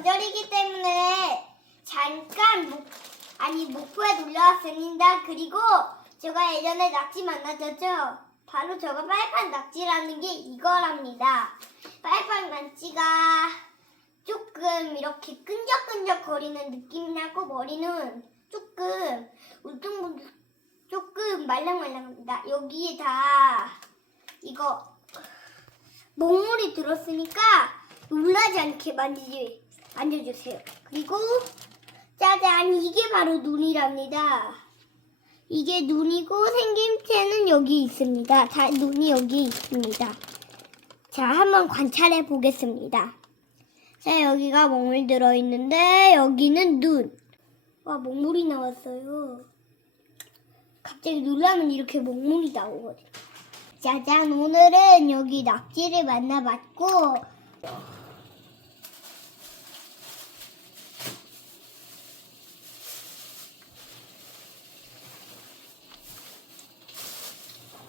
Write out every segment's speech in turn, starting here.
명절이기 때문에 잠깐 목, 아니 목포에 놀러 왔습니다. 그리고 제가 예전에 낙지 만나셨죠? 바로 저가 빨판 낙지라는 게 이거랍니다. 빨판 낙지가 조금 이렇게 끈적끈적 거리는 느낌이 나고 머리는 조금 울퉁불퉁 조금 말랑말랑합니다. 여기에 다 이거 먹물이 들었으니까 놀라지 않게 만지지 만져주세요. 그리고 짜잔 이게 바로 눈이랍니다. 이게 눈이고 생김새는 여기 있습니다. 다 눈이 여기 있습니다. 자 한번 관찰해 보겠습니다. 자 여기가 먹물 들어 있는데 여기는 눈. 와 먹물이 나왔어요. 갑자기 놀라면 이렇게 먹물이 나오거든요. 짜잔, 오늘은 여기 낙지를 만나봤고,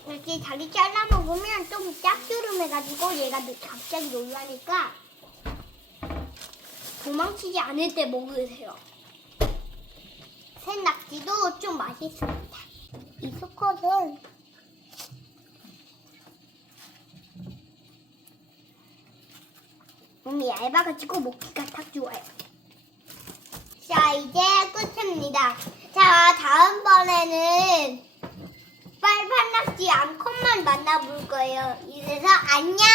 이렇게 다리 잘라 먹으면 좀 짭조름해가지고 얘가 노- 갑자기 놀라니까 도망치지 않을 때 먹으세요. 새낙지도 좀 맛있습니다. 이 수컷은 몸이 얇아가지고 먹기가 딱 좋아요. 자, 이제 끝입니다. 자, 다음번에는 암컷만 만나볼 거예요. 이래서 안녕!